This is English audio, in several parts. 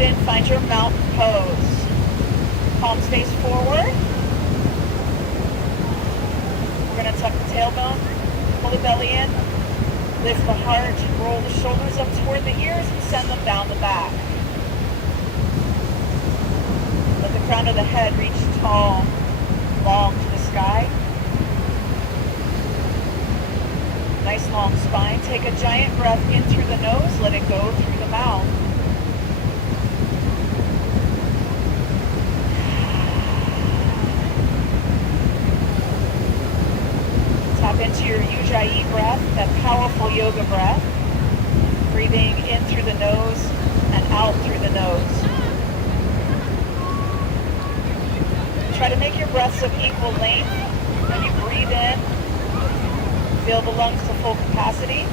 it in, find your mountain pose. Palms face forward. We're going to tuck the tailbone, pull the belly in, lift the heart, roll the shoulders up toward the ears and send them down the back. Let the crown of the head reach tall, long to the sky. Nice long spine. Take a giant breath in through the nose, let it go through the mouth. Tap into your Ujjayi breath, that powerful yoga breath. Breathing in through the nose and out through the nose. Try to make your breaths of equal length. When you breathe in, fill the lungs to full capacity.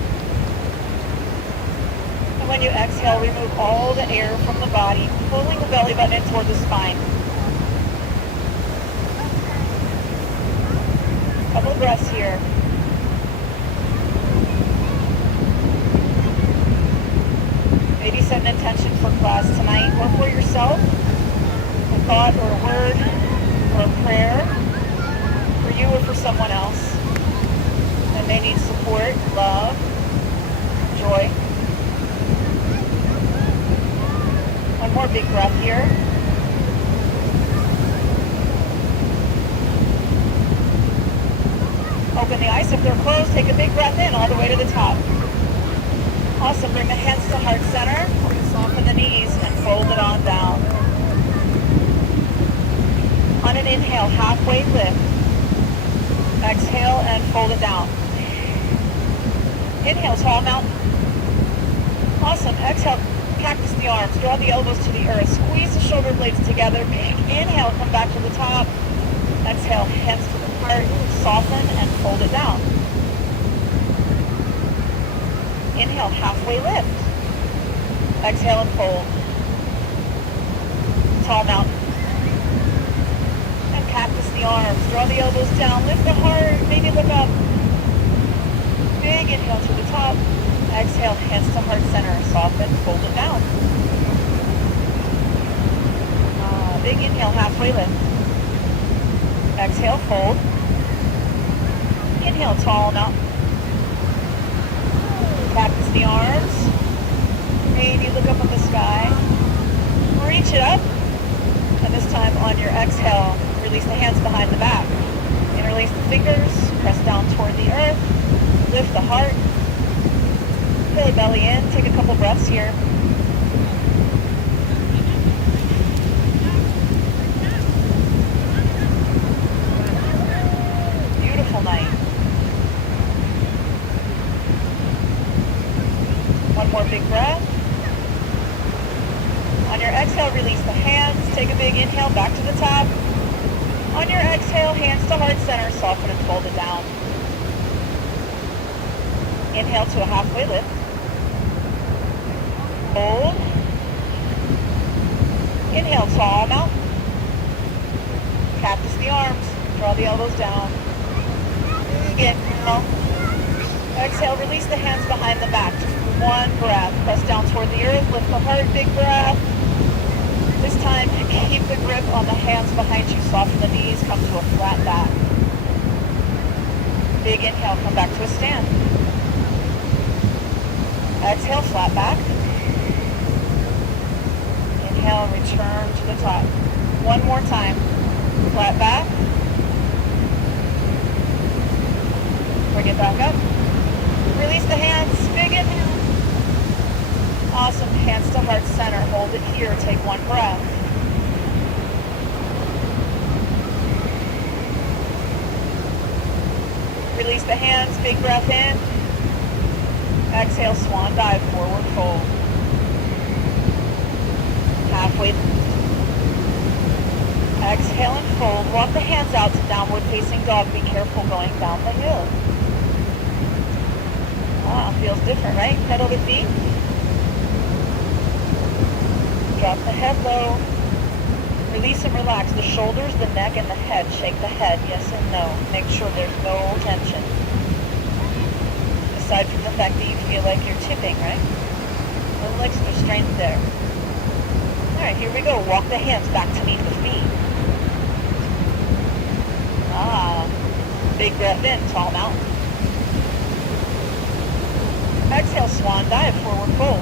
And when you exhale, remove all the air from the body, pulling the belly button in toward the spine. Couple of breaths here. Maybe set an intention for class tonight or for yourself. A thought or a word or a prayer for you or for someone else. And they need support, love, joy. One more big breath here. Open the eyes if they're closed. Take a big breath in all the way to the top. Awesome. Bring the hands to heart center. Soften the knees and fold it on down. On an inhale, halfway lift. Exhale and fold it down. Inhale, tall mountain. Awesome. Exhale, cactus the arms. Draw the elbows to the earth. Squeeze the shoulder blades together. Big inhale, come back to the top. Exhale, hands to the heart. Soften and fold it down. Inhale, halfway lift. Exhale and fold. Tall mountain. And cactus the arms. Draw the elbows down. Lift the heart. Maybe look up. Big inhale to the top. Exhale, hands to heart center. Soften, fold it down. Big inhale, halfway lift. Exhale, fold. Inhale, tall mountain. Cactus the arms. Maybe look up at the sky. Reach it up. And this time on your exhale, release the hands behind the back. Interlace the fingers. Press down toward the earth. Lift the heart. Fill the belly in. Take a couple breaths here. Beautiful night. One more big breath. On your exhale, release the hands. Take a big inhale back to the top. On your exhale, hands to heart center. Soften and fold it down. Inhale to a halfway lift. Hold. Inhale, tall mountain. Cactus the arms. Draw the elbows down. Big inhale. Exhale, release the hands behind the back. Just one breath. Press down toward the earth. Lift the heart. Big breath. This time, keep the grip on the hands behind you. Soften the knees. Come to a flat back. Big inhale. Come back to a stand. Exhale, flat back. Inhale, return to the top. One more time. Flat back. Bring it back up. Release the hands. Big inhale. Awesome. Hands to heart center. Hold it here. Take one breath. Release the hands. Big breath in. Exhale, swan dive, forward fold. Halfway. Exhale and fold. Walk the hands out to downward facing dog. Be careful going down the hill. Feels different, right? Pedal the feet. Drop the head low. Release and relax the shoulders, the neck, and the head. Shake the head, yes and no. Make sure there's no tension. Aside from the fact that you feel like you're tipping, right? A little extra strength there. Alright, here we go. Walk the hands back to meet the feet. Big breath in, tall mountain. Exhale, swan dive, forward fold.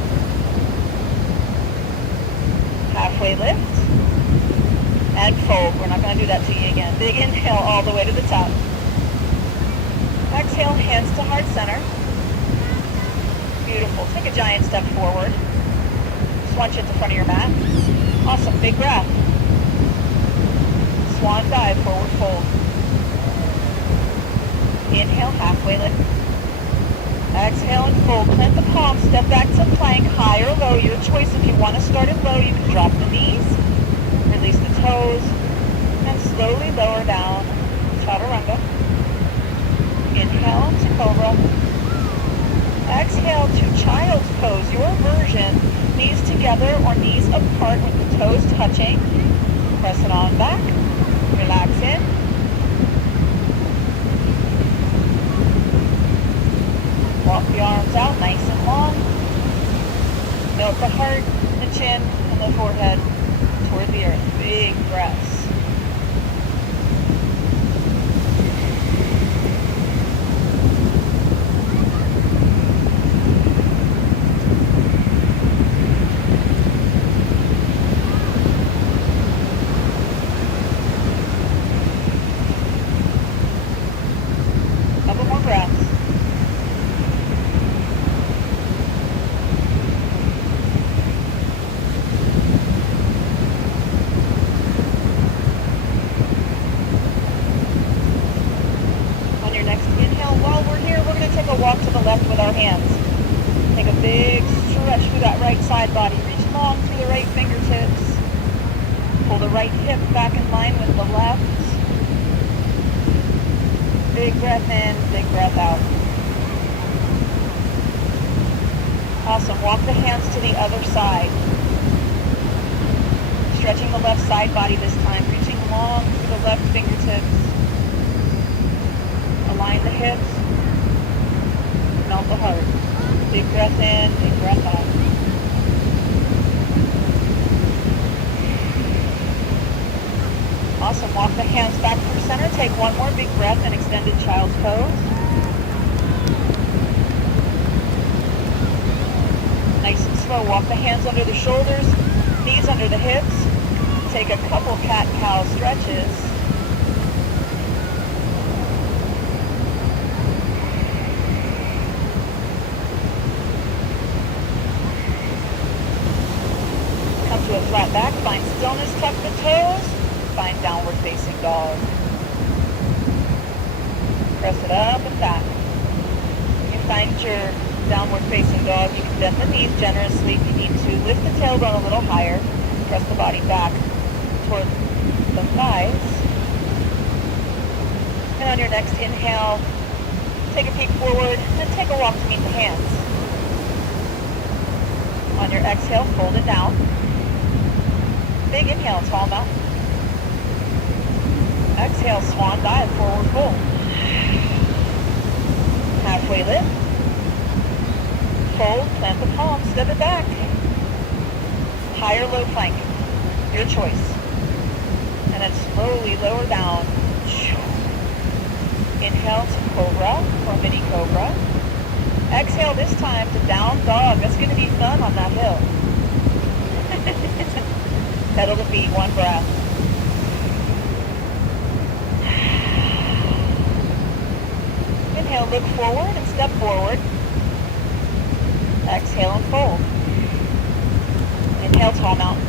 Halfway lift. And fold. We're not going to do that to you again. Big inhale all the way to the top. Exhale, hands to heart center. Beautiful. Take a giant step forward. Swan at the front of your mat. Awesome. Big breath. Swan dive, forward fold. Inhale, halfway lift. Exhale and fold. Plant the palms. Step back to plank, high or low. Your choice. If you want to start it low, you can drop the knees. Release the toes. And slowly lower down. Chaturanga. Inhale to cobra. Exhale to child's pose. Your version. Knees together or knees apart with the toes touching. Press it on back. Relax in. Walk the arms out nice and long. Melt the heart, the chin, and the forehead toward the earth. Big breaths. Couple more breaths. Walk to the left with our hands. Take a big stretch through that right side body. Reach long through the right fingertips. Pull the right hip back in line with the left. Big breath in, big breath out. Awesome. Walk the hands to the other side. Stretching the left side body this time. Reaching long through the left fingertips. Align the hips. Melt the heart. Big breath in, big breath out. Awesome. Walk the hands back through center. Take one more big breath in extended child's pose. Nice and slow. Walk the hands under the shoulders, knees under the hips. Take a couple cat-cow stretches. To a flat back, find stillness, tuck the toes, find downward facing dog. Press it up and back. When you find your downward facing dog, you can bend the knees generously. If you need to, lift the tailbone a little higher. Press the body back toward the thighs. And on your next inhale, take a peek forward and take a walk to meet the hands. On your exhale, fold it down. Big inhale, tall mountain. Exhale, swan dive, forward fold. Halfway lift. Fold, plant the palms, step it back. High or low plank, your choice. And then slowly lower down. Inhale to cobra or mini cobra. Exhale this time to down dog. That's going to be fun on that hill. Pedal the feet, one breath. Inhale, look forward and step forward. Exhale and fold. Inhale, tall mountain.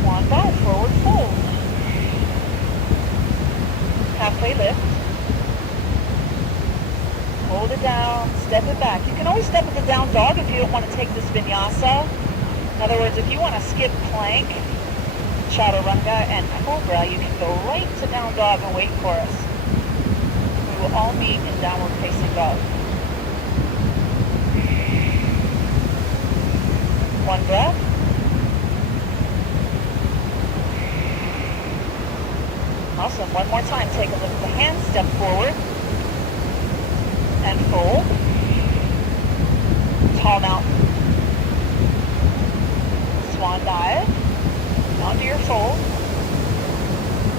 Swan dive, forward fold. Halfway lift. Hold it down, step it back. You can always step at the down dog if you don't want to take this vinyasa. In other words, if you want to skip plank, chaturanga, and cobra, you can go right to down dog and wait for us. We will all meet in downward facing dog. One breath. Awesome. One more time. Take a look at the hands. Step forward. And fold. Tall mountain. soul.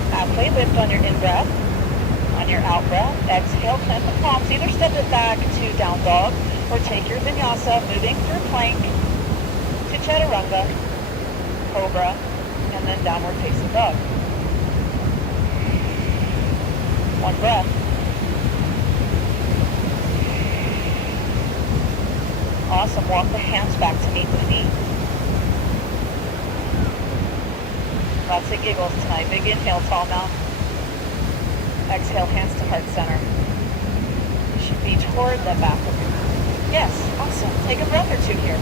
Halfway lift on your in-breath. On your out-breath, exhale, plant the palms. Either step it back to down dog or take your vinyasa, moving through plank to chaturanga, cobra, and then downward facing dog. One breath. Awesome. Walk the hands back to meet the feet. Lots of giggles tonight. Big inhale, tall mount. Exhale, hands to heart center. You should be toward the back of your mat. Yes, awesome. Take a breath or two here.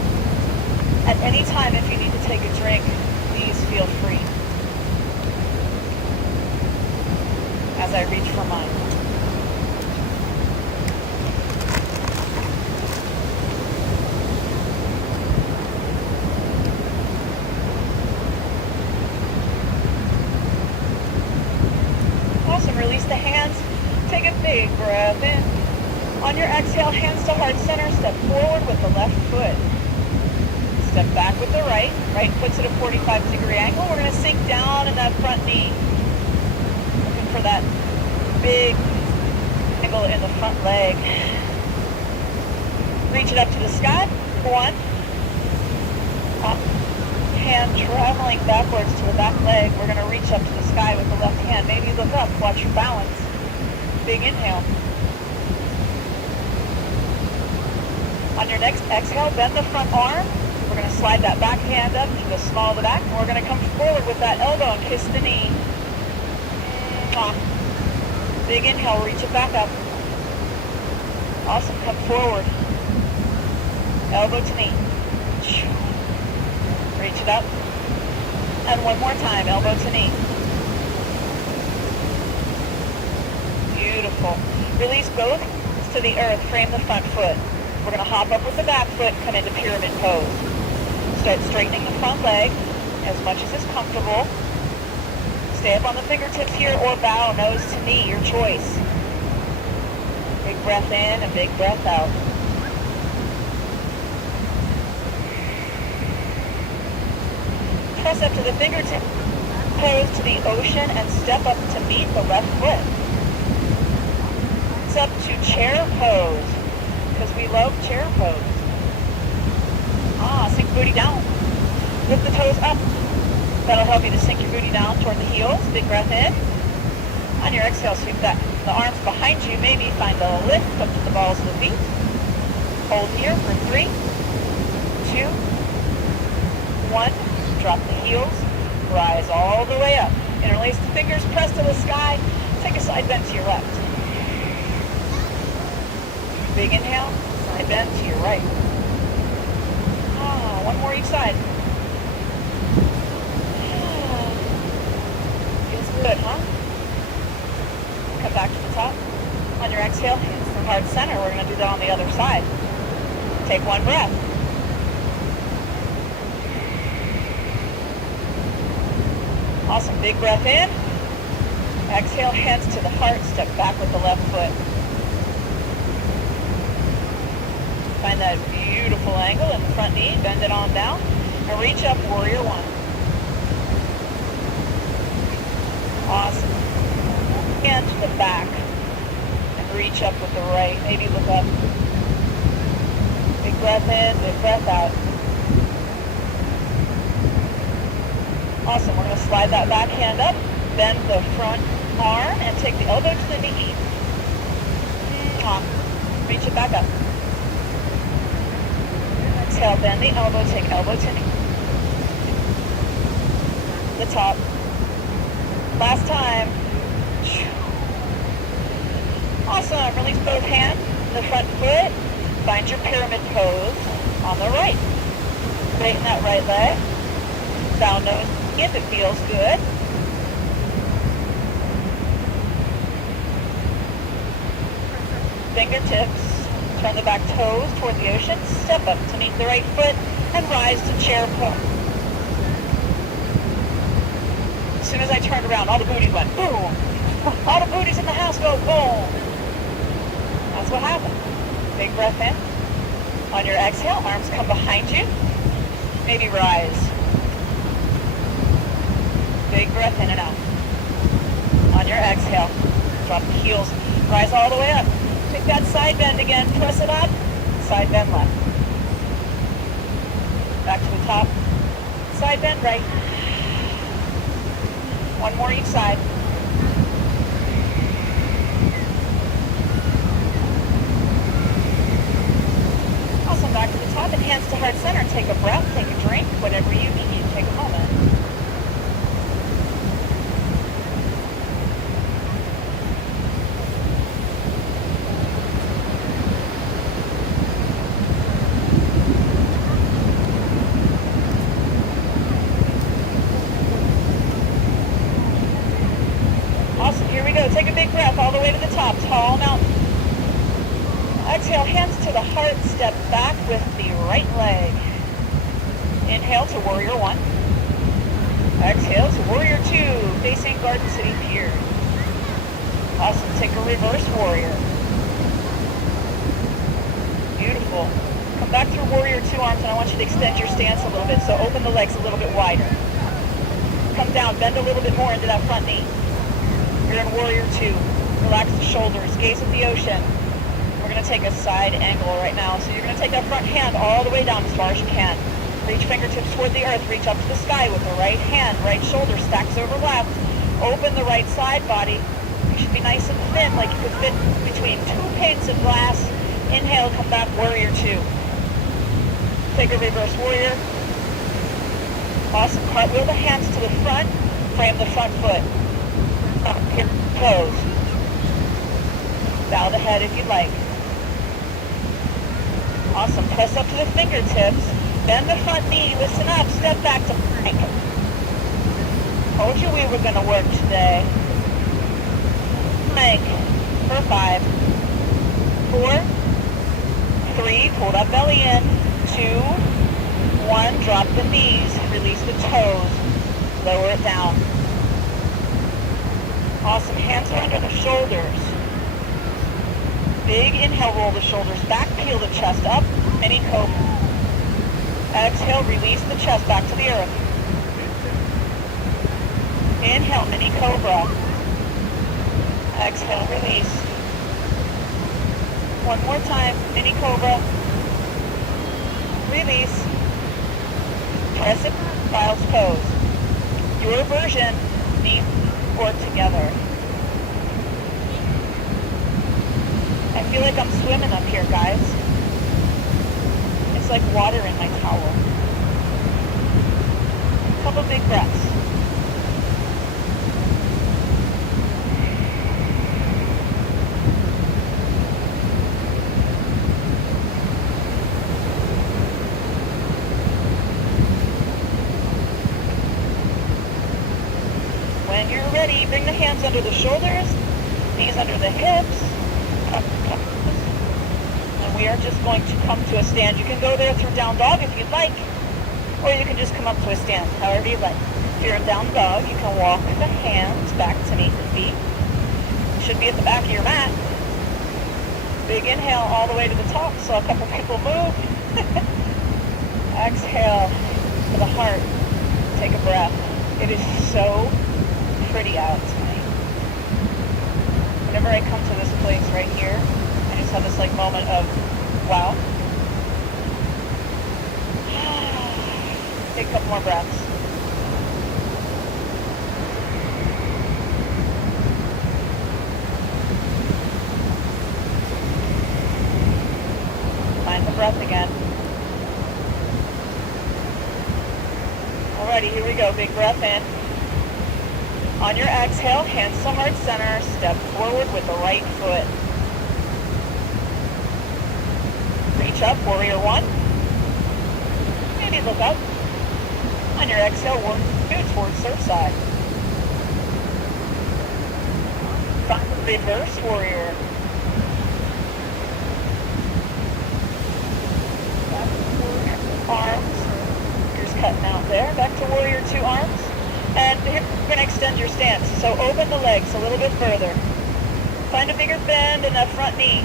At any time, if you need to take a drink, please feel free. As I reach for mine. Release the hands. Take a big breath in. On your exhale, hands to heart center. Step forward with the left foot. Step back with the right. Right foot's at a 45-degree angle. We're going to sink down in that front knee. Looking for that big angle in the front leg. Reach it up to the sky. One. Up. Hand traveling backwards to the back leg. We're going to reach up to the sky with the left hand. Maybe look up. Watch your balance. Big inhale. On your next exhale, bend the front arm. We're going to slide that back hand up to the small of the back. And we're going to come forward with that elbow and kiss the knee. Big inhale. Reach it back up. Awesome. Come forward. Elbow to knee. Reach it up. And one more time, elbow to knee. Beautiful. Release both to the earth, frame the front foot. We're going to hop up with the back foot, come into pyramid pose. Start straightening the front leg as much as is comfortable. Stay up on the fingertips here or bow nose to knee, your choice. Big breath in and big breath out. Press up to the fingertip, pose to the ocean, and step up to meet the left foot. It's up to chair pose, because we love chair pose. Sink booty down. Lift the toes up. That'll help you to sink your booty down toward the heels. Big breath in. On your exhale, sweep the arms behind you. Maybe find a lift up to the balls of the feet. Hold here for 3, 2, 1. Drop the heels, rise all the way up. Interlace the fingers, press to the sky. Take a side bend to your left. Big inhale, side bend to your right. One more each side. Feels good, huh? Come back to the top. On your exhale, hands to heart center. We're going to do that on the other side. Take one breath. Awesome. Big breath in. Exhale, hands to the heart. Step back with the left foot. Find that beautiful angle in the front knee. Bend it on down. And reach up, warrior one. Awesome. Hand to the back. And reach up with the right. Maybe look up. Big breath in, big breath out. Awesome. We're going to slide that back hand up, bend the front arm, and take the elbow to the knee. Reach it back up. Exhale, bend the elbow, take elbow to knee. The top. Last time. Awesome. Release both hands. The front foot. Find your pyramid pose on the right. Straighten that right leg. Bow nose if it feels good. Fingertips. Turn the back toes toward the ocean. Step up to meet the right foot and rise to chair pose. As soon as I turned around, all the booties went boom. All the booties in the house go boom. That's what happened. Big breath in. On your exhale, arms come behind you. Maybe rise. Big breath in and out. On your exhale, drop the heels, rise all the way up. Take that side bend again, press it up, side bend left. Back to the top, side bend right. One more each side. Awesome, back to the top and hands to heart center. Take a breath, take a drink, whatever you need. Take a moment. Awesome, here we go. Take a big breath all the way to the top. Tall mountain. Exhale, hands to the heart. Step back with the right leg. Inhale to warrior one. Exhale to warrior two, facing Garden City Pier. Awesome, take a reverse warrior. Beautiful. Come back through warrior two arms, and I want you to extend your stance a little bit, so open the legs a little bit wider. Come down, bend a little bit more into that front knee. You're in warrior two. Relax the shoulders, gaze at the ocean. We're going to take a side angle right now, so you're going to take that front hand all the way down as far as you can. Reach fingertips toward the earth, reach up to the sky with the right hand, right shoulder stacks over left. Open the right side body. You should be nice and thin, like you could fit between two panes of glass. Inhale, come back, warrior two. Take a reverse warrior. Awesome, cartwheel the hands to the front, frame the front foot. Pigeon Pose. Bow the head if you'd like. Awesome, press up to the fingertips. Bend the front knee, listen up, step back to plank. Told you we were going to work today. Plank for 5, 4, 3, pull that belly in, 2, 1, drop the knees, release the toes, lower it down. Awesome, hands are under the shoulders. Big inhale, roll the shoulders back, peel the chest up, mini cobra. Exhale, release the chest back to the earth. Inhale, mini cobra. Exhale, release. One more time, mini cobra. Release. Press it, child's pose. Your version, knees work together. I feel like I'm swimming up here, guys. It's like water in my towel. Couple big breaths. When you're ready, bring the hands under the shoulders, knees under the hips. And we are just going to come to a stand. You can go there through down dog if you'd like, or you can just come up to a stand, however you'd like. If you're in down dog, you can walk the hands back to meet the feet. It should be at the back of your mat. Big inhale all the way to the top, so a couple people move. Exhale to the heart. Take a breath. It is so pretty out tonight. Whenever I come to this place right here, I just have this like moment of, wow. Take a couple more breaths. Find the breath again. Alrighty, here we go. Big breath in. On your exhale, hands to heart center, step forward with the right foot. Reach up, warrior one. Maybe look up. On your exhale, work towards surfside. Find the reverse warrior. Back to warrior arms. Here's cutting out there. Back to warrior two arms. And here we're going to extend your stance. So open the legs a little bit further. Find a bigger bend in that front knee.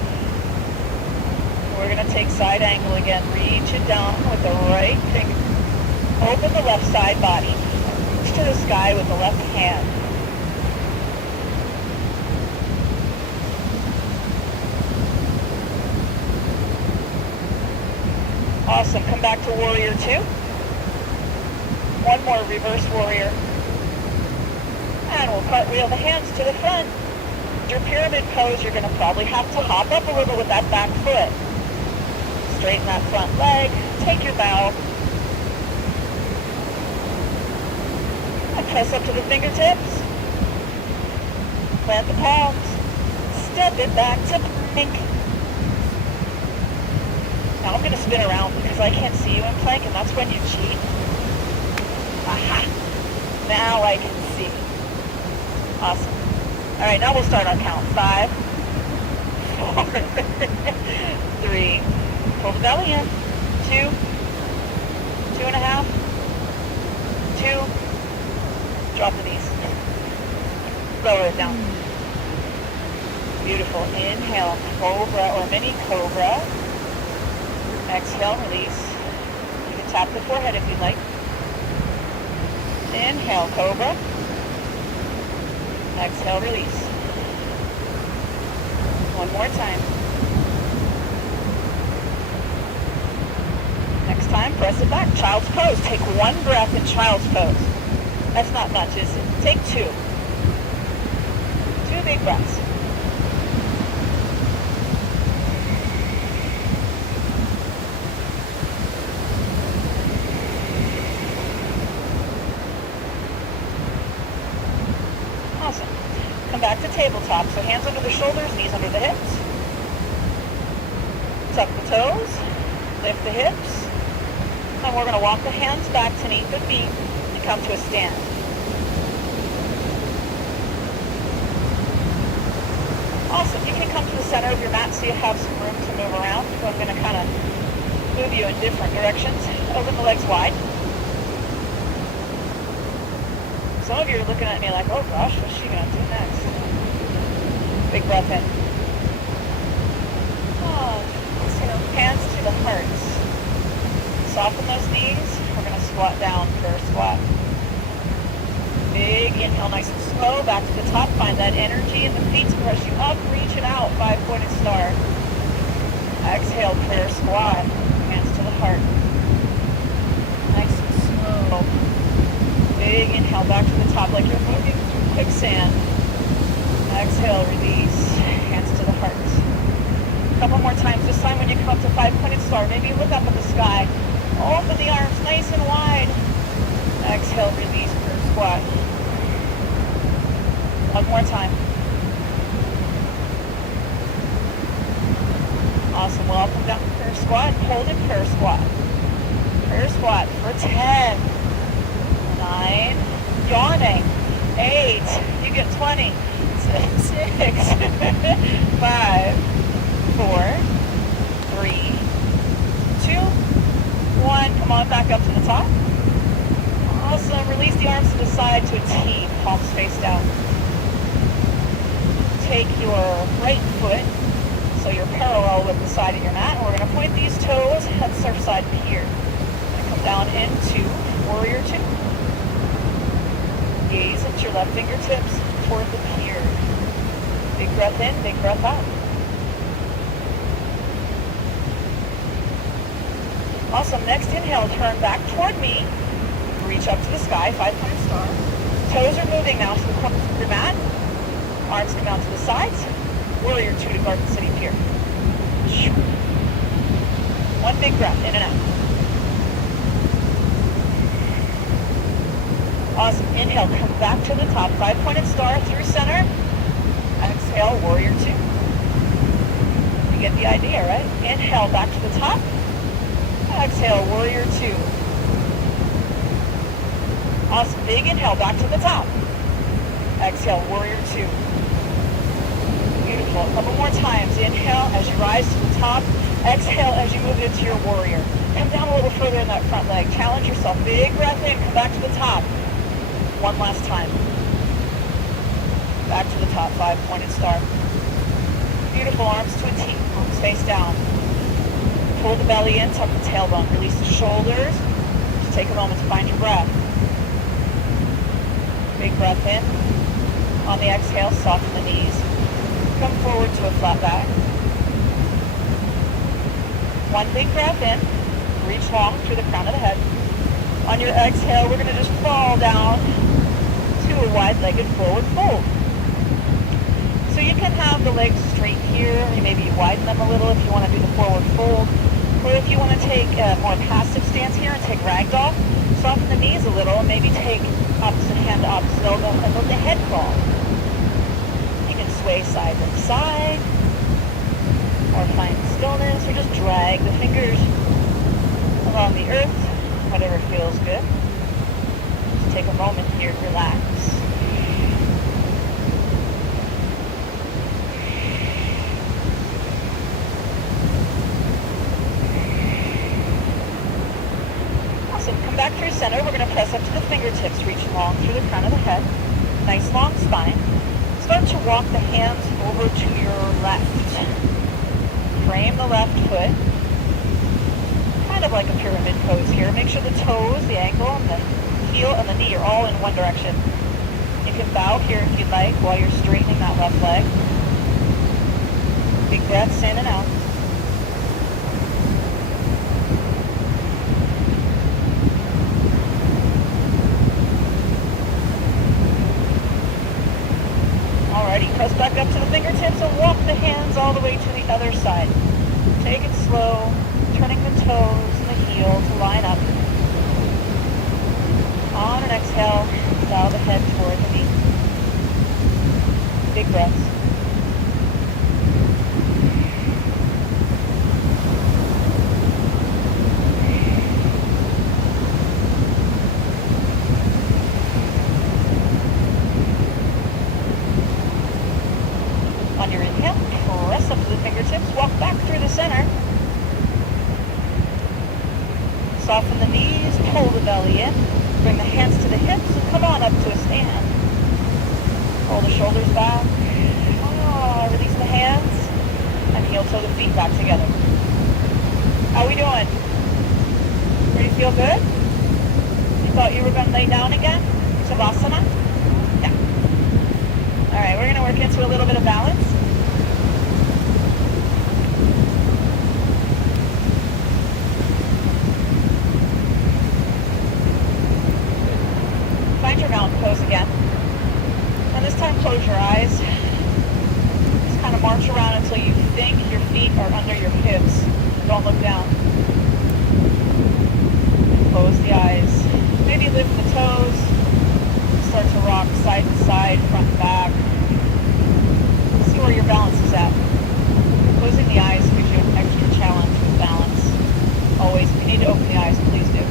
We're going to take side angle again. Reach it down with the right finger. Open the left side body. to the sky with the left hand. Awesome. Come back to warrior two. One more reverse warrior. And we'll cartwheel the hands to the front. Your pyramid pose, you're going to probably have to hop up a little with that back foot. Straighten that front leg. Take your bow. And press up to the fingertips. Plant the palms. Step it back to plank. Now I'm going to spin around because I can't see you in plank, and that's when you cheat. Aha! Now I can see. Awesome. All right, now we'll start our count. 5, 4, 3. Pull the belly in. 2, 2.5, 2. Drop the knees. Lower it down. Beautiful. Inhale, cobra or mini cobra. Exhale, release. You can tap the forehead if you'd like. Inhale, cobra. Exhale, release. One more time. Next time, press it back. Child's pose. Take one breath in child's pose. That's not much, is it? Take 2. 2 big breaths. Awesome. Come back to tabletop. So hands under the shoulders, knees under the hips. Tuck the toes. Lift the hips. And we're going to walk the hands back to meet the feet and come to a stand. Awesome. You can come to the center of your mat so you have some room to move around. So I'm going to kind of move you in different directions. Open the legs wide. Some of you are looking at me like, oh gosh, what's she going to do next? Big breath in. Oh, hands to the heart. Soften those knees. We're going to squat down for a squat. Big inhale, nice and slow. Back to the top. Find that energy in the feet to push you up. Reach it out. 5-pointed star. Exhale, prayer squat. Hands to the heart. Nice and slow. Big inhale, back to the top like you're moving through quicksand. Exhale, release. Hands to the heart. A couple more times. This time when you come up to 5-pointed star, maybe look up at the sky. Open the arms nice and wide. Exhale, release, prayer squat. One more time. Awesome. Welcome down to prayer squat. Hold in prayer squat. Prayer squat for 10. 9, yawning, 8, you get 20, 6, 5, 4, 3, 2, 1, come on back up to the top. Awesome, release the arms to the side to a T, palms face down. Take your right foot, so you're parallel with the side of your mat, and we're going to point these toes, head surf side here. Come down into warrior 2. Gaze at your left fingertips toward the pier. Big breath in, big breath out. Awesome. Next inhale, turn back toward me. Reach up to the sky, 5-pointed star. Toes are moving now to the corners of your mat. Arms come out to the sides. Warrior 2 to Garden City Pier. One big breath, in and out. Awesome. Inhale, come back to the top. 5-pointed star through center. Exhale, warrior 2. You get the idea, right? Inhale, back to the top. Exhale, warrior 2. Awesome. Big inhale, back to the top. Exhale, warrior 2. Beautiful. A couple more times. Inhale as you rise to the top. Exhale as you move into your warrior. Come down a little further in that front leg. Challenge yourself. Big breath in. Come back to the top. One last time. Back to the top. 5-pointed star. Beautiful. Arms to a T. Arms face down. Pull the belly in. Tuck the tailbone. Release the shoulders. Just take a moment to find your breath. Big breath in. On the exhale, soften the knees. Come forward to a flat back. One big breath in. Reach long through the crown of the head. On your exhale, we're going to just fall down to a wide-legged forward fold. So you can have the legs straight here, or maybe widen them a little if you want to do the forward fold. Or if you want to take a more passive stance here and take ragdoll, soften the knees a little and maybe take opposite hand to opposite elbow and let the head fall. You can sway side to side, or find stillness, or just drag the fingers along the earth, whatever feels good. Just take a moment here to relax. Awesome. Come back through center. We're going to press up to the fingertips, reach long through the crown of the head. Nice long spine. Start to walk the hands over to your left. Frame the left foot. Kind of like a pyramid pose here. Make sure the toes, the ankle, and the heel and the knee are all in one direction. You can bow here if you'd like while you're straightening that left leg. Big breaths in and out. Alrighty, press back up to the fingertips and walk the hands all the way to the other side. Take it slow, turning the toes and the heel to line up. On an exhale, bow the head toward the knee. Big breaths. On your inhale, press up to the fingertips, walk back through the center. Soften the knees, pull the belly in, bring the hands to the hips, and come on up to a stand. Pull the shoulders back. Release the hands, and heel toe the feet back together. How we doing? Do you feel good? You thought you were going to lay down again? Shavasana? Yeah. All right, we're going to work into a little bit of balance. Find your mountain pose again. And this time close your eyes. Just kind of march around until you think your feet are under your hips. Don't look down. Close the eyes. Maybe lift the toes. Start to rock side to side, front and back. See where your balance is at. Closing the eyes gives you an extra challenge with balance. Always, if you need to open the eyes, please do.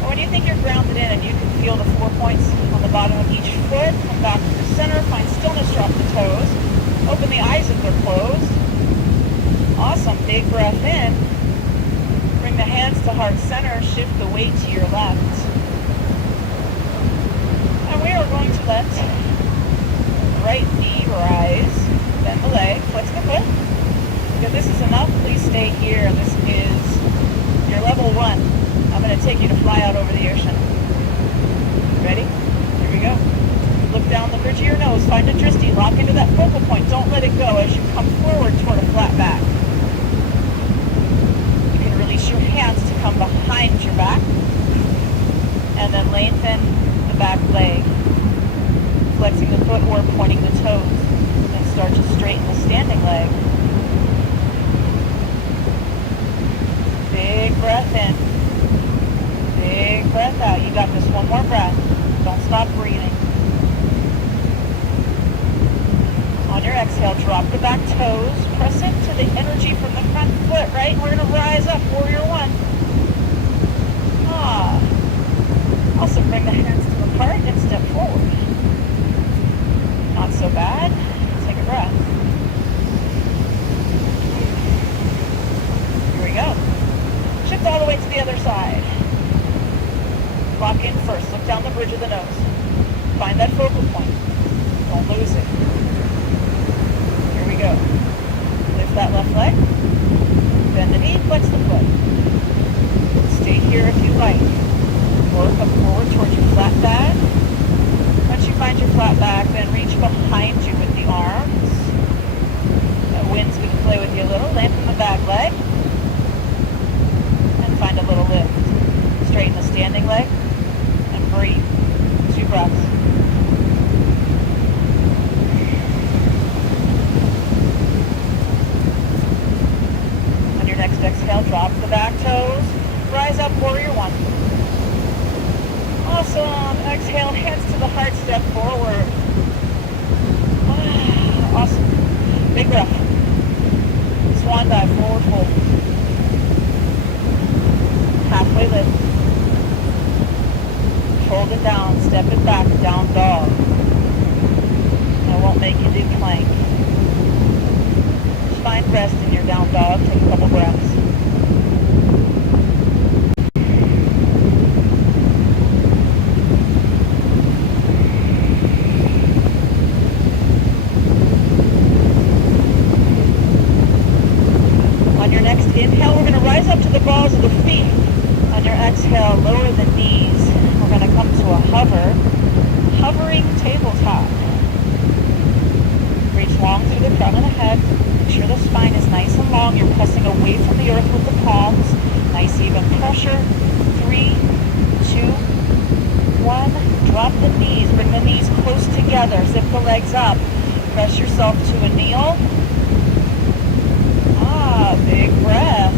And when you think you're grounded in and you can feel the 4 points on the bottom of each foot, come back to the center, find stillness, drop the toes. Open the eyes if they're closed. Awesome. Big breath in. Bring the hands to heart center. Shift the weight to your left. And we are going to let right knee rise. Bend the leg. Flex the foot. If this is enough, please stay here. This is your level 1. I'm going to take you to fly out over the ocean. Ready? Here we go. Look down the bridge of your nose. Find a drishti. Lock into that focal point. Don't let it go as you come forward toward a flat back. You can release your hands to come behind your back. And then lengthen the back leg. Flexing the foot or pointing the toes. And start to straighten the standing leg. Big breath in. Big breath out. You got this. One more breath. Don't stop breathing. On your exhale, drop the back toes. Press into the energy from the front foot, right? We're going to rise up, warrior 1. Also bring the hands to the heart and step forward. Not so bad. Take a breath. Here we go. Shift all the way to the other side. Lock in first. Look down the bridge of the nose. Find that focal point. Don't lose it. Here we go. Lift that left leg. Bend the knee. Flex the foot. Stay here if you like. Work up forward towards your flat back. Once you find your flat back, then reach behind you with the arms. Winds, we can play with you a little. Lengthen the back leg. And find a little lift. Straighten the standing leg. And breathe. 2 breaths. On your next exhale, drop the back toes. Rise up, warrior 1. Awesome. Exhale, hands to the heart, step forward. Awesome. Big breath. Swan dive, forward fold. Halfway lift. Fold it down, step it back, down dog. I won't make you do plank. Just find rest in your down dog. Take a couple breaths. Inhale, we're going to rise up to the balls of the feet. On your exhale, lower the knees. We're going to come to a hovering tabletop. Reach long through the crown of the head. Make sure the spine is nice and long. You're pressing away from the earth with the palms. Nice even pressure. 3, 2, 1. Drop the knees. Bring the knees close together. Zip the legs up. Press yourself to a kneel. Big breath.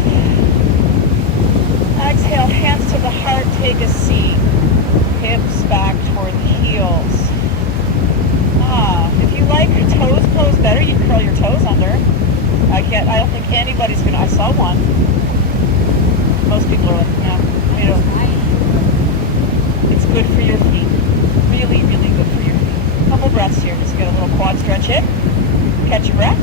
Exhale, hands to the heart, take a seat. Hips back toward the heels. If you like your toes pose better, you curl your toes under. I don't think anybody's gonna, I saw one. Most people are like, it's good for your feet. Really, really good for your feet. Couple breaths here, just get a little quad stretch in. Catch your breath.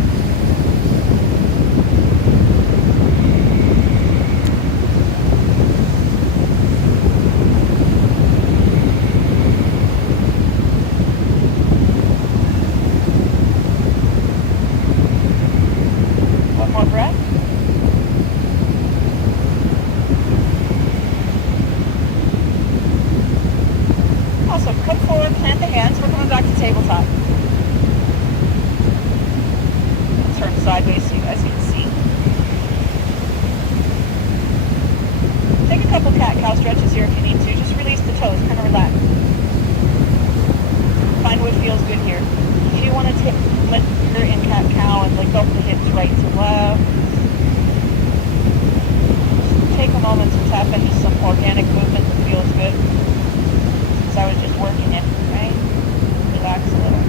Sideways so you guys can see. Take a couple cat-cow stretches here if you need to. Just release the toes, kind of relax. Find what feels good here. If you want to take you're in cat-cow and like up the hips right to left. Just take a moment to tap into some organic movement that feels good. Since I was just working it, right? Relax a little.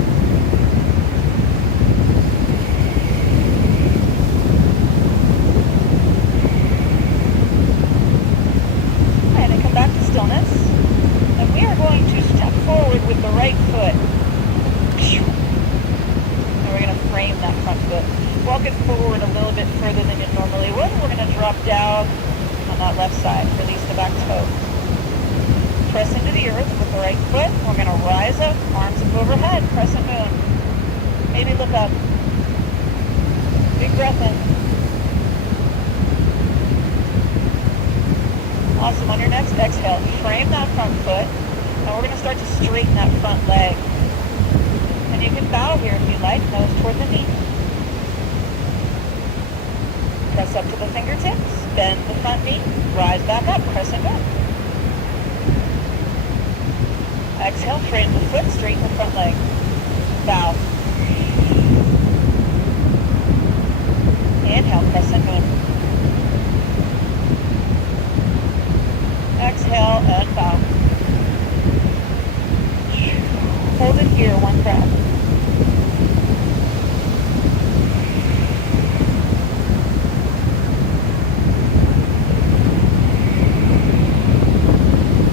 Stillness, and we are going to step forward with the right foot, and we're going to frame that front foot. Walk it forward a little bit further than you normally would. We're going to drop down on that left side. Release the back toe. Press into the earth with the right foot. We're going to rise up, arms up overhead, crescent moon. Maybe look up. Big breath in. Awesome. On your next exhale, frame that front foot, and we're going to start to straighten that front leg. And you can bow here if you like, nose toward the knee. Press up to the fingertips, bend the front knee, rise back up, crescent moon. Exhale, frame the foot, straighten the front leg. Bow. Inhale, crescent moon. Exhale and bow. Hold it here, one breath.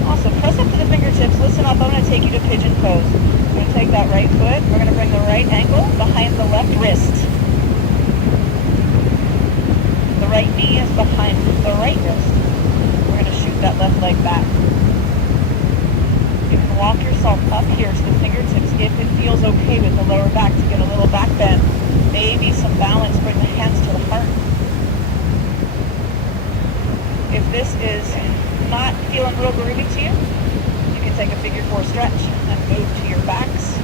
Awesome. Press up to the fingertips. Listen up. I'm going to take you to Pigeon Pose. We're going to take that right foot. We're going to bring the right ankle behind the left wrist. The right knee is behind the right wrist. That left leg back. You can walk yourself up here to the fingertips if it feels okay with the lower back to get a little back bend. Maybe some balance, bring the hands to the heart. If this is not feeling real groovy to you, can take a figure 4 stretch and move to your backs.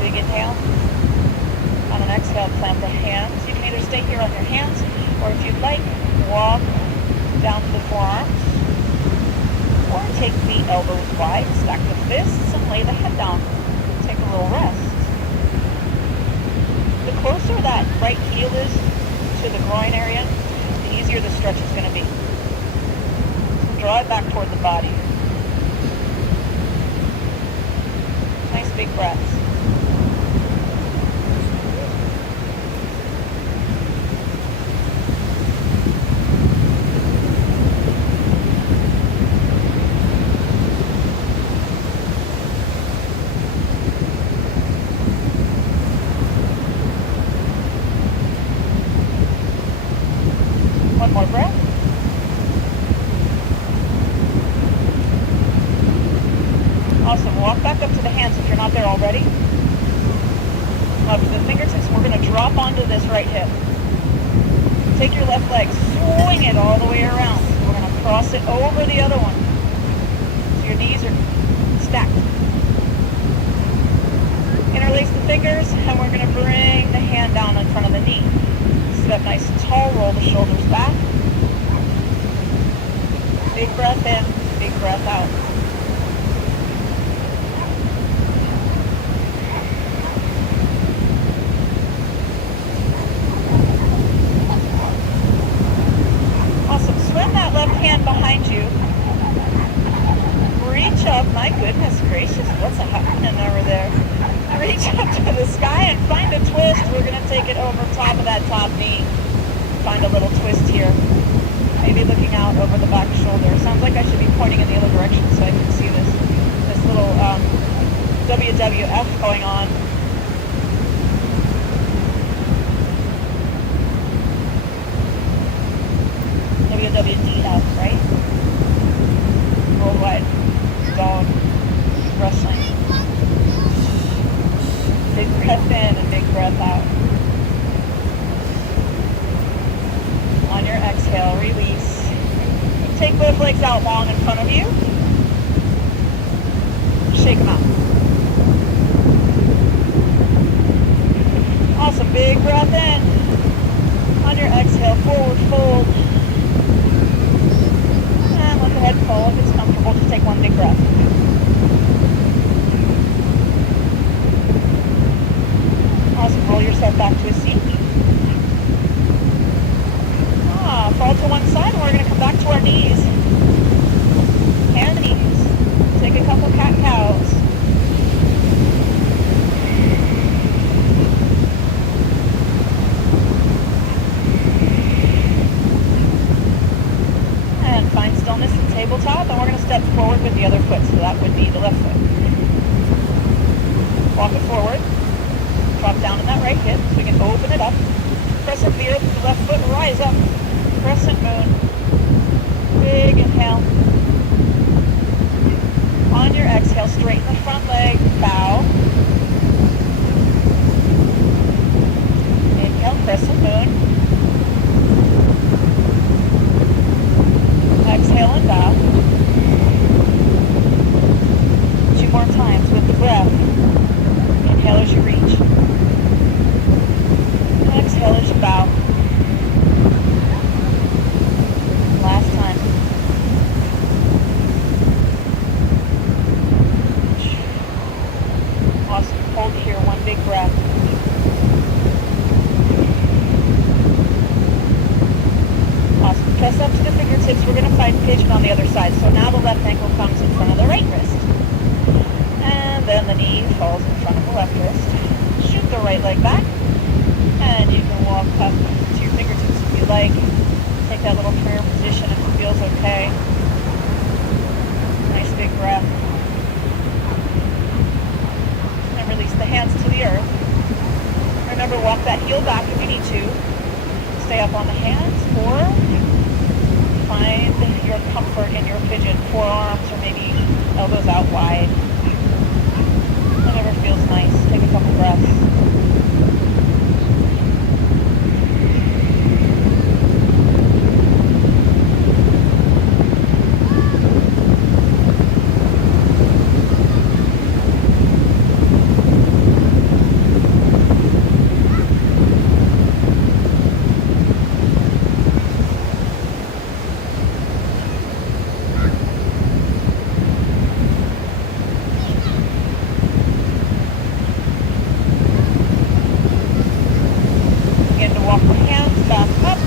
Big inhale. On an exhale, plant the hands. You can either stay here on your hands, or if you'd like, walk down to the forearms, or take the elbows wide, stack the fists, and lay the head down. Take a little rest. The closer that right heel is to the groin area, the easier the stretch is going to be. So draw it back toward the body. Nice big breaths. One more breath. Awesome. Walk back up to the hands if you're not there already. Up to the fingertips. We're going to drop onto this right hip. Take your left leg, swing it all the way around. We're going to cross it over the other one. So your knees are stacked. Interlace the fingers, and we're going to bring the hand down in front of the knee. Sit up nice and tall, roll the shoulders back. Big breath in, big breath out. Awesome. Swim that left hand behind you. Reach up. My goodness gracious, what's happening over there? Reach up to the sky and find a twist. We're going to take it over top of that top knee. Find a little twist here. Maybe looking out over the back shoulder. Sounds like I should be pointing in the other direction so I can see this little WWF going on. WWDF, right? Worldwide Dog Wrestling. Big breath in and big breath out. On your exhale, release. Take both legs out long in front of you. Shake them out. Awesome. Big breath in. On your exhale, forward fold. And let the head fall. If it's comfortable, just take one big breath. Awesome. Roll yourself back to a seat. Fall to one side, and we're going to come back to our knees. And knees. Take a couple cat-cows. And find stillness in tabletop, and we're going to step forward with the other foot, so that would be the left foot. Walk it forward. Drop down in that right hip, so we can open it up. Press up the earth with the left foot, rise up. Crescent moon. Big inhale. On your exhale, straighten the front leg, bow. Inhale, crescent moon. Exhale and bow. 2 more times with the breath. Inhale as you reach. Exhale as you bow. Last time. Awesome. Hold here. One big breath. Awesome. Press up to the fingertips. We're going to find pigeon on the other side. So now the left ankle comes in front of the right wrist. And then the knee falls in front of the left wrist. Shoot the right leg back. And you can walk up to your fingertips if you like. Take that little prayer position if it feels okay. Nice big breath. And release the hands to the earth. Remember, walk that heel back if you need to. Stay up on the hands, or find your comfort in your pigeon. Forearms or maybe elbows out wide. Whatever feels nice. Take a couple breaths. walk the hands back up.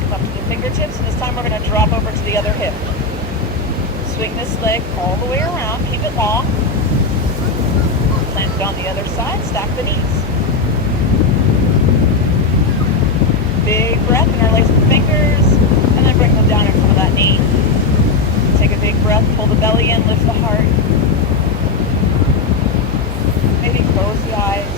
Come up to the fingertips, and this time we're going to drop over to the other hip. Swing this leg all the way around. Keep it long. Plant it on the other side. Stack the knees. Big breath. Interlace the fingers. And then bring them down in front of that knee. Take a big breath. Pull the belly in. Lift the heart. Maybe close the eyes.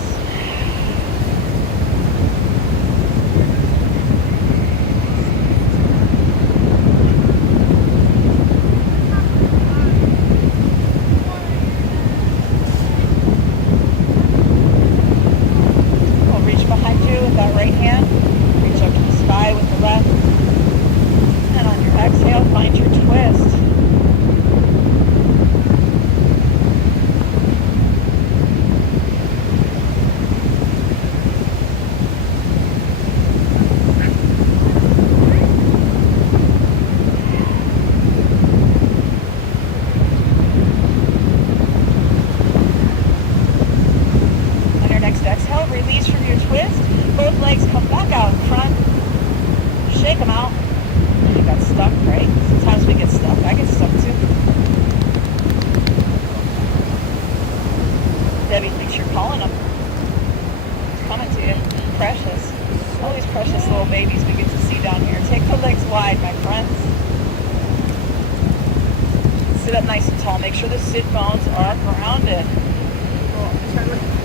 Make sure the sit bones are grounded.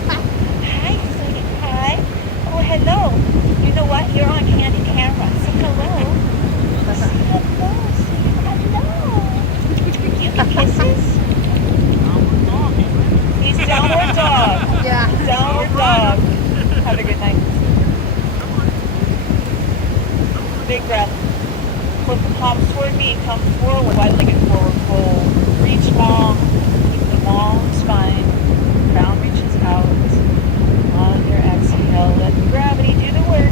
Hi, sweetie. Hi. Oh, hello. You know what? You're on candid camera. Say hello. Say hello, sweetie. Hello. You give kisses? He's downward dog. Yeah. Downward dog. Have a good night. Big breath. Flip the palms toward me. Come forward. Wide-legged forward fold. Reach long. Keep the long spine. Crown reaches out. On your exhale, let gravity do the work.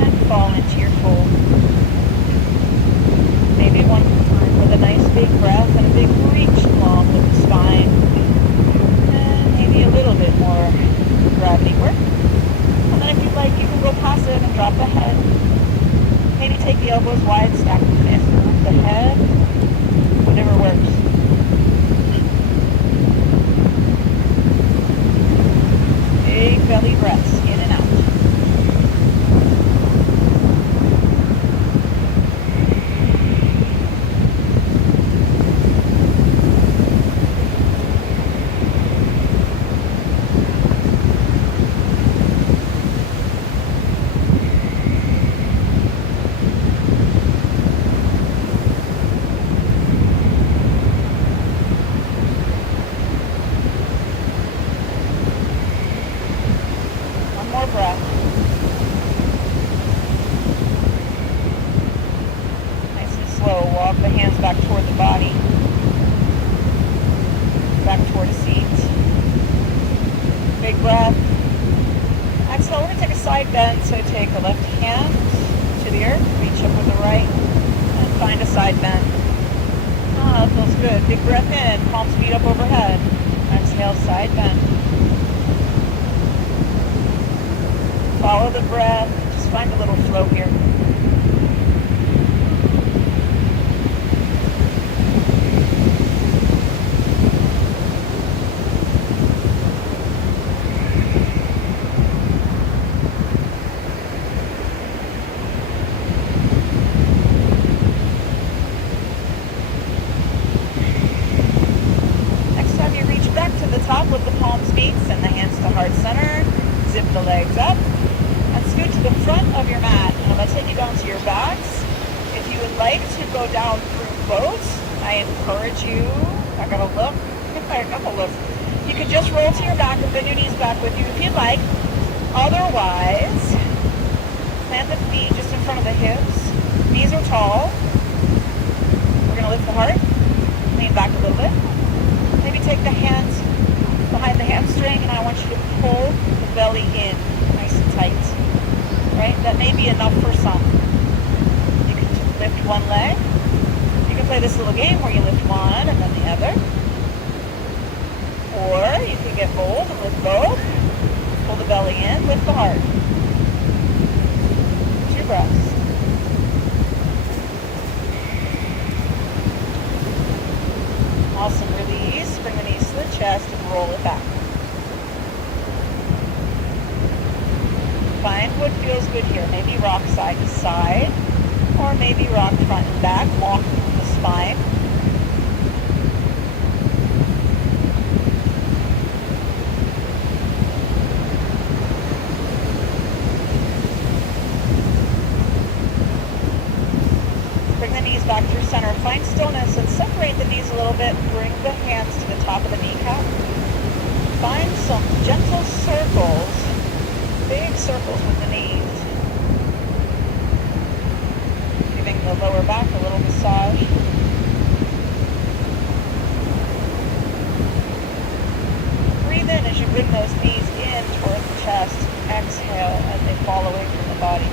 And fall into your fold. Maybe one more time with a nice big breath and a big reach long with the spine. And maybe a little bit more gravity work. And then if you'd like, you can go passive and drop the head. Maybe take the elbows wide, stack the fists, the head, whatever works. Big belly breaths, in and out. Bend, so take the left hand to the earth, reach up with the right, and find a side bend. Ah, that feels good. Big breath in, palms feet up overhead. Exhale, side bend. Follow the breath. Just find a little flow here. With the palms meet, send the hands to heart center, zip the legs up, and scoot to the front of your mat. And I'm going to take you down to your backs. If you would like to go down through both, I encourage you, I got to look, I got to look. You can just roll to your back and bend your knees back with you if you'd like. Otherwise, plant the feet just in front of the hips. Knees are tall. We're going to lift the heart, lean back a little bit. Maybe take the hands behind the hamstring, and I want you to pull the belly in nice and tight. Right? That may be enough for some. You can lift one leg. You can play this little game where you lift one and then the other. Or you can get bold and lift both. Pull the belly in, lift the heart. 2 breaths. Awesome. Release. Bring the knees to the chest and roll it back. Find what feels good here. Maybe rock side to side, or maybe rock front and back, long through the spine. Bring the knees back through center. Find stillness and separate the knees a little bit. Bring the hands to the top of the kneecap. Find some gentle circles, big circles with the knees. Giving the lower back a little massage. Breathe in as you bring those knees in toward the chest. Exhale as they fall away from the body.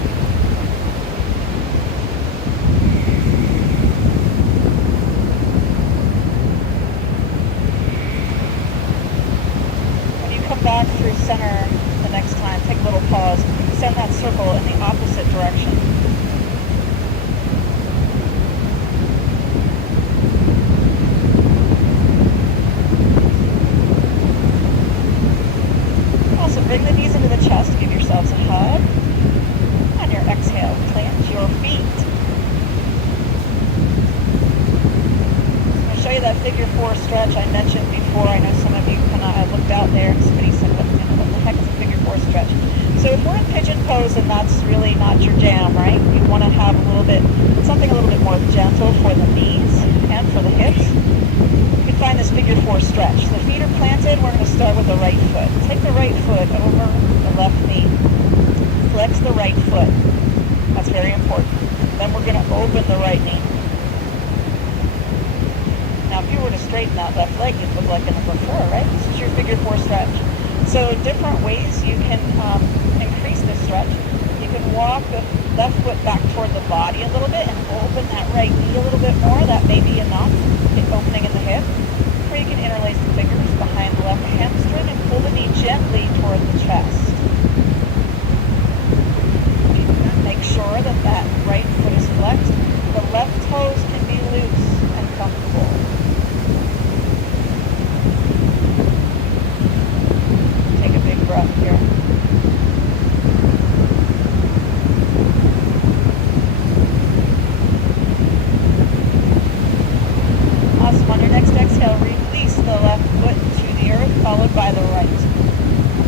Back through center the next time. Take a little pause. Send that circle in the opposite direction. Also, bring the knees into the chest. Give yourselves a hug. On your exhale, plant your feet. I'll show you that figure 4 stretch I mentioned before. I know some of you looked out there and somebody said, what the heck is a figure 4 stretch? So if we're in pigeon pose and that's really not your jam, right? You want to have something a little bit more gentle for the knees and for the hips. You can find this figure 4 stretch. The feet are planted. We're going to start with the right foot. Take the right foot over the left knee. Flex the right foot. That's very important. Then we're going to open the right knee. Now, if you were to straighten that left leg, you'd look like a number 4, right? This is your figure 4 stretch. So different ways you can increase this stretch. You can walk the left foot back toward the body a little bit and open that right knee a little bit more. That may be enough, opening in the hip. Or you can interlace the fingers behind the left hamstring and pull the knee gently toward the chest. Make sure that that right foot is flexed. The left toes can be loose and comfortable. Take a big breath here. Awesome. On your next exhale, release the left foot to the earth, followed by the right.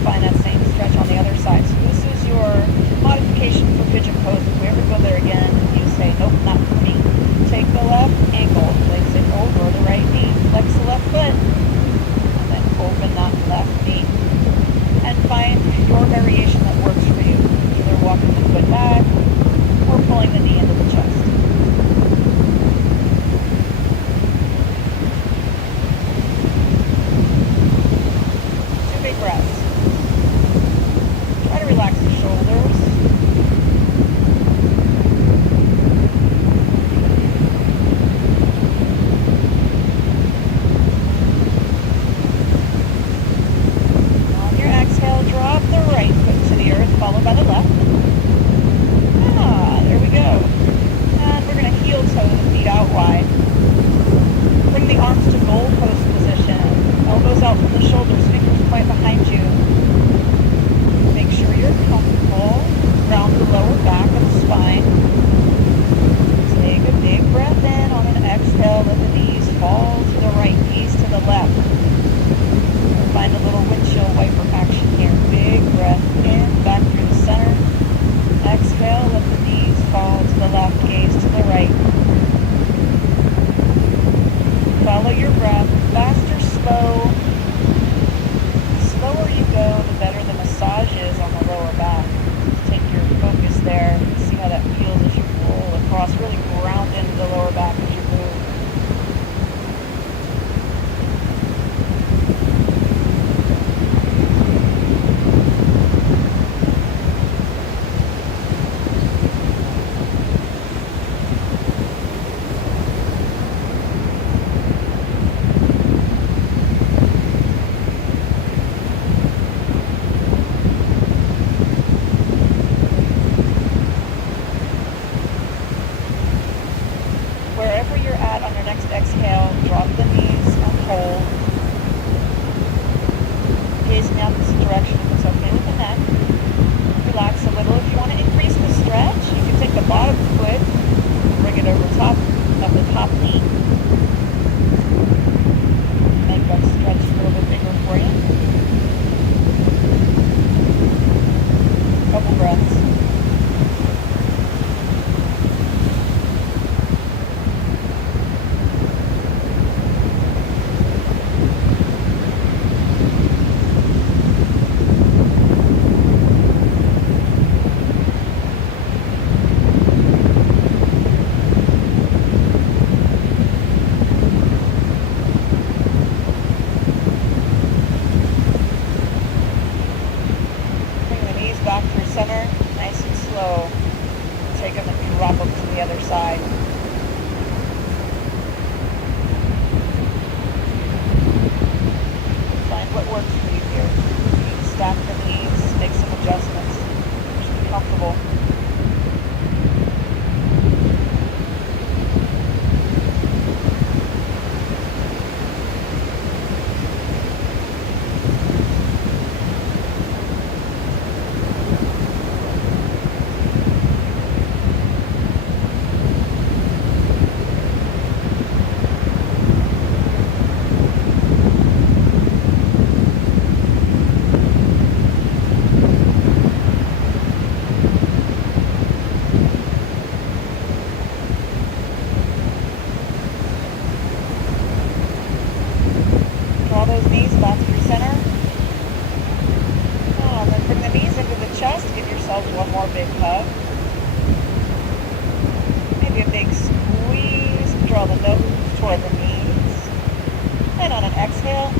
Find that same stretch on the other side. So this is your modification for pigeon pose. If we ever go there again and you say, nope, not for me, take the left ankle, place it over the right knee, flex the left foot, and then open that left knee. And find your variation that works for you. Either walking the foot back or pulling the knee into the chest. 2 big breaths. Try to relax the shoulders. On your exhale, drop the right foot to the earth, followed by the left. There we go. And we're going to heel toe the feet out wide. Bring the arms to goal pose position. Elbows out from the shoulders, fingers quite behind you. Make sure you're comfortable. Round the lower back of the spine. Take a big breath in. On an exhale, let the knees fall to the right, knees to the left. Find a little windshield wiper action here. Big breath in, back through the center. Exhale, let the knees fall to the left, gaze to the right. couple breaths. Back through center, nice and slow. Take them and drop them to the other side. Find what works for you here. You can stack the knees, make some adjustments. Just be comfortable. Draw those knees back through center. And then bring the knees into the chest. Give yourselves one more big hug. Maybe a big squeeze. Draw the nose toward the knees. And on an exhale,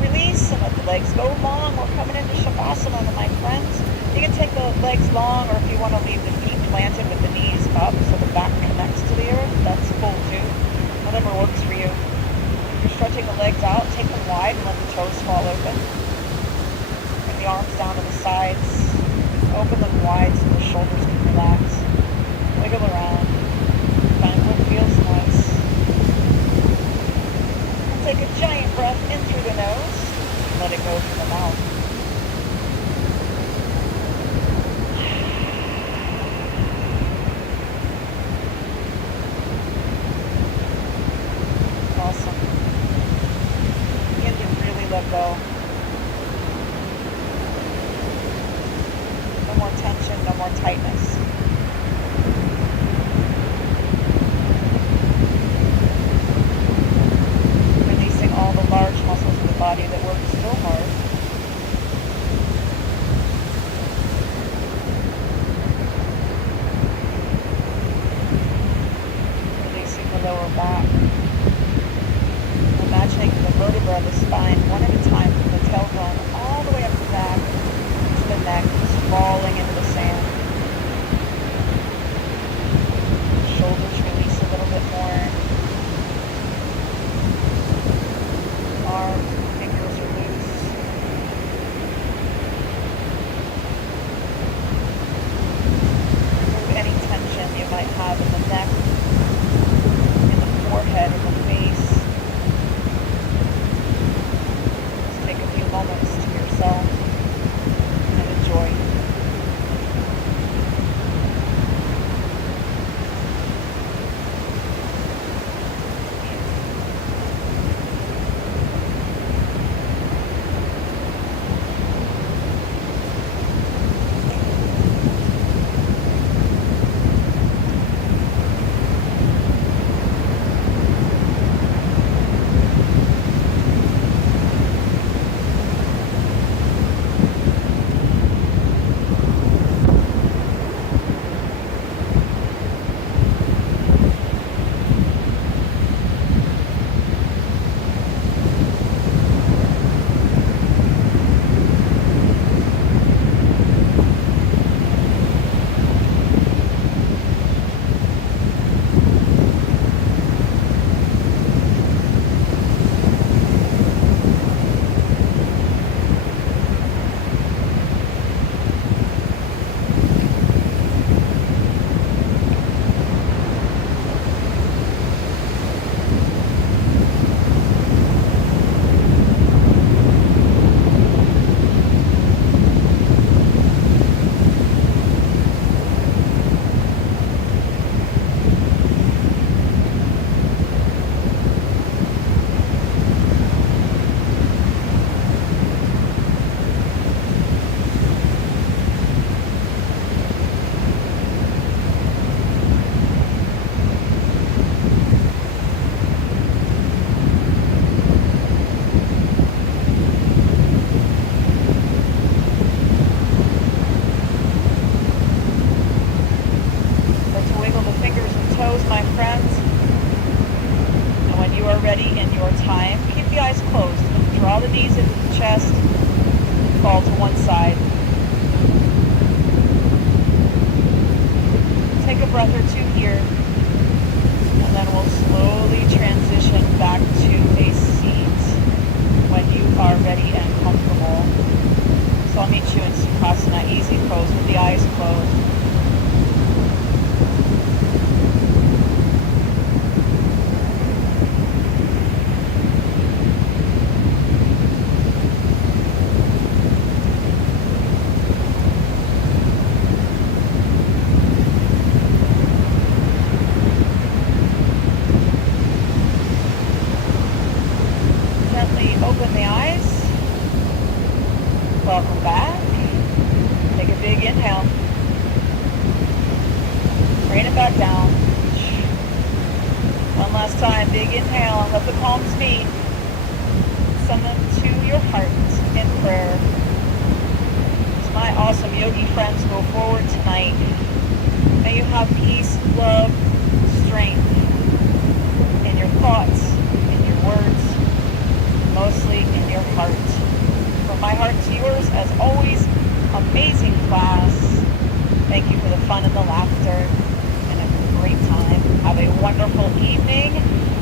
release and let the legs go long. We're coming into Shavasana, my friends. You can take the legs long, or if you want to leave the feet planted with the knees up so the back connects to the earth, that's cool too. Whatever works for you. You're stretching the legs out, take them wide and let the toes fall open. Bring the arms down to the sides. Open them wide so the shoulders can relax. Wiggle around. Find what feels nice. And take a giant breath in through the nose. Let it go through the mouth. Awesome. Begin to really let go. No more tension, no more tightness. Releasing all the large muscles of the body that work so hard. Releasing the lower back. Imagining the vertebra of the spine one at a time from the tailbone all the way up the back to the neck, just falling into the sand. breath or two here, and then we'll slowly transition back to a seat when you are ready and comfortable. So I'll meet you in Shavasana, easy pose with the eyes closed. Open the eyes. Welcome back. Take a big inhale. Bring it back down. One last time. Big inhale. Let the palms meet. Send them to your heart in prayer. As my awesome yogi friends go forward tonight, may you have peace, love, strength in your thoughts, in your words, mostly in your heart. From my heart to yours, as always, amazing class. Thank you for the fun and the laughter and a great time. Have a wonderful evening.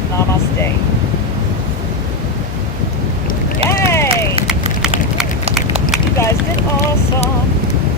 Namaste. Yay! You guys did awesome.